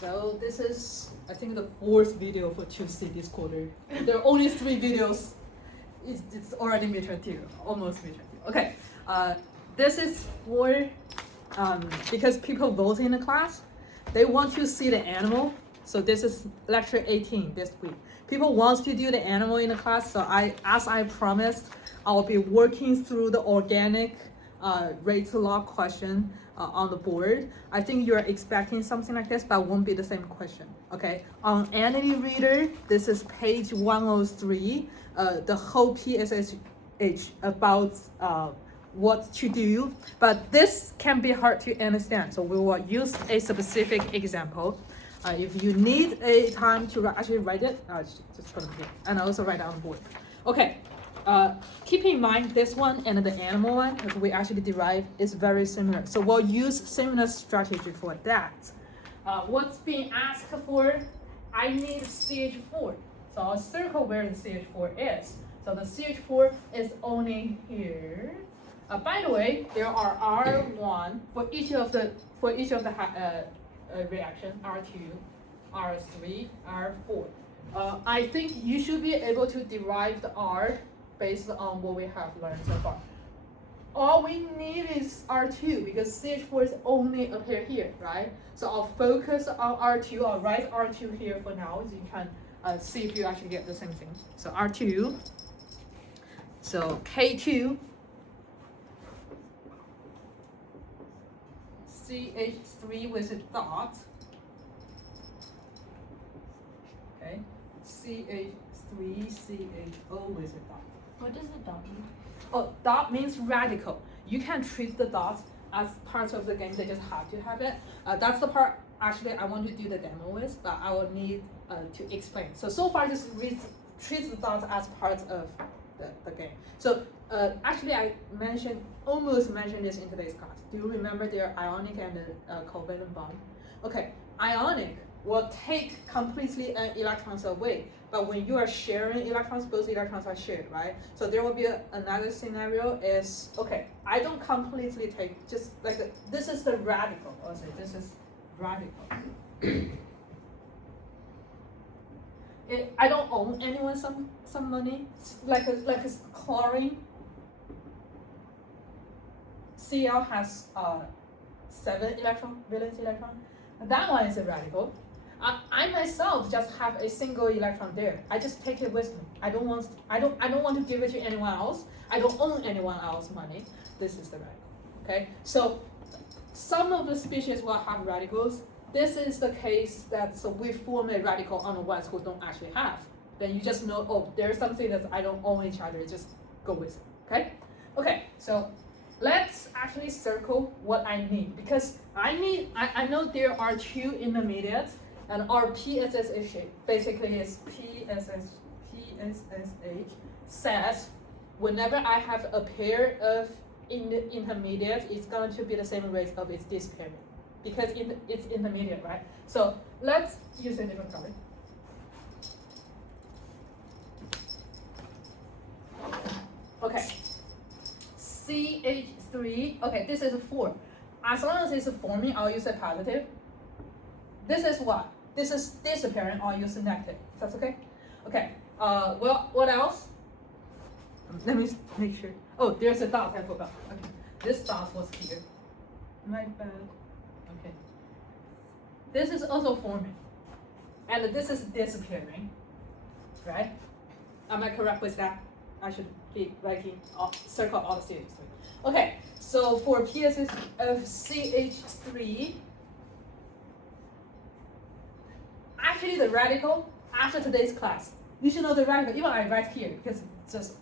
So this is, I think, the fourth video for 2C this quarter. There are only 3 videos. It's already midterm 2, almost midterm 2. Okay, this is for, because people vote in the class, they want to see the animal. So this is lecture 18 this week. People want to do the animal in the class, so as I promised, I'll be working through the organic rate law question on the board. I think you're expecting something like this, but it won't be the same question, okay? On Entity Reader, this is page 103, the whole PSSH about what to do, but this can be hard to understand, so we will use a specific example. If you need a time to actually write it, just put it here, and also write it on the board. Okay. Keep in mind this one and the animal one, because we actually derive, is very similar. So we'll use similar strategy for that. What's being asked for? I need CH4. So I'll circle where the CH4 is. So the CH4 is only here. By the way, there are R1 for each of the reaction, R2, R3, R4. I think you should be able to derive the R based on what we have learned so far. All we need is R2 because CH4 is only appear here, right? So I'll focus on R2. I'll write R2 here for now, so you can see if you actually get the same thing. So R2. So K2. CH3 with a dot. Okay. CH3, CHO with a dot. What does the dot mean? Oh, dot means radical. You can treat the dot as part of the game. They just have to have it. That's the part actually I want to do the demo with, but I will need to explain. So far, just treat the dot as part of the game. So actually, I almost mentioned this in today's class. Do you remember their ionic and covalent bond? Okay, ionic will take completely electrons away. But when you are sharing electrons, both electrons are shared, right? So there will be another scenario is, okay, I don't completely take, just like, this is the radical, I'll say, this is radical. I don't owe anyone some money, like a chlorine. Cl has 7 valence electron. That one is a radical. I myself just have a single electron there. I just take it with me. I don't want to give it to anyone else. I don't own anyone else money. This is the radical. Okay. So some of the species will have radicals. This is the case that so we form a radical on the ones who don't actually have. Then you just know, oh, there's something that I don't own each other. Just go with it. Okay. Okay. So let's actually circle what I need because I know there are 2 intermediates. And our PSSH basically is PSSH says whenever I have a pair of intermediates, it's going to be the same rate of its disappearing because it's intermediate, right? So let's use a different color. Okay, CH3. Okay, this is a 4. As long as it's forming, I'll use a positive. This is what? This is disappearing, I'll use a negative. That's okay? Okay. Well, what else? Let me make sure. Oh, there's a dot, I forgot. Okay. This dot was here. My bad. Okay. This is also forming. And this is disappearing. Right? Am I correct with that? I should be writing circle all the CH3. Okay, so for PSS of CH3, actually the radical, after today's class, you should know the radical, even I write here, because just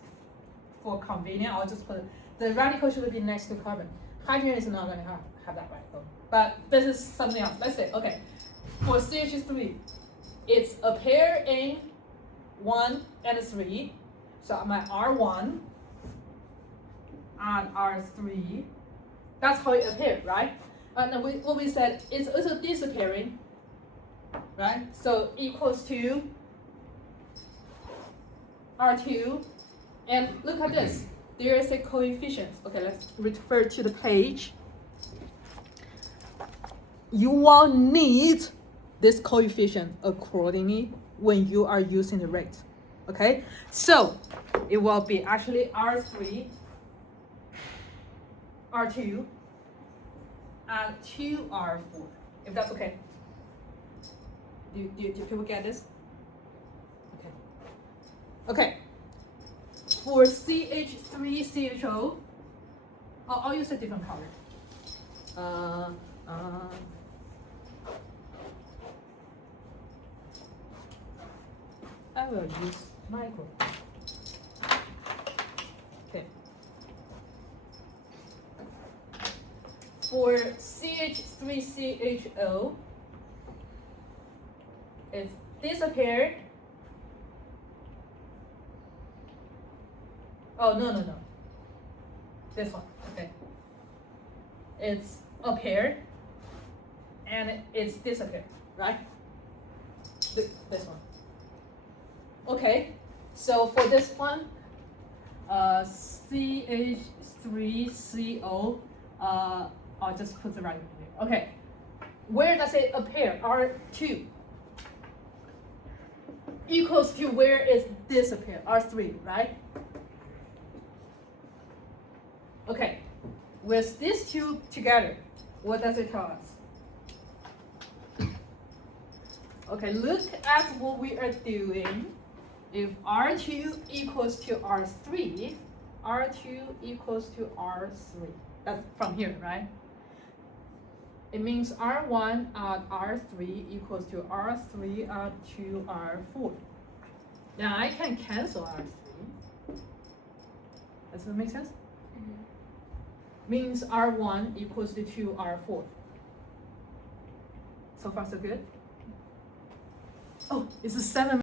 for convenience, I'll just put the radical should be next to carbon. Hydrogen is not going to have that radical. But this is something else. Let's say, okay, for CH3, it's a pair in 1 and 3. So my R1 and R3, that's how it appeared, right? And what we said is also disappearing, right? So equals to R2. And look at this. There is a coefficient. Okay, let's refer to the page. You will need this coefficient accordingly when you are using the rate. Okay, so it will be actually R3, R2, and 2R4, if that's okay. Do people get this? Okay. Okay. For CH3CHO, I'll use a different color. I will use micro. Okay. For CH3CHO, it's disappeared. Oh, no. This one, okay. It's appeared and it's disappeared, right? This one. Okay, so for this one, CH3CO, I'll just put the right one here. Okay, where does it appear? R2 equals to where is disappear? R3, right? Okay, with these two together, what does it tell us? Okay, look at what we are doing. If R2 equals to R3, R2 equals to R3. That's from here, right? It means R1 at R3 equals to R3 at 2R4. Now I can cancel R3. Does that make sense? Mm-hmm. Means R1 equals to 2R4. So far so good? Oh, it's a 7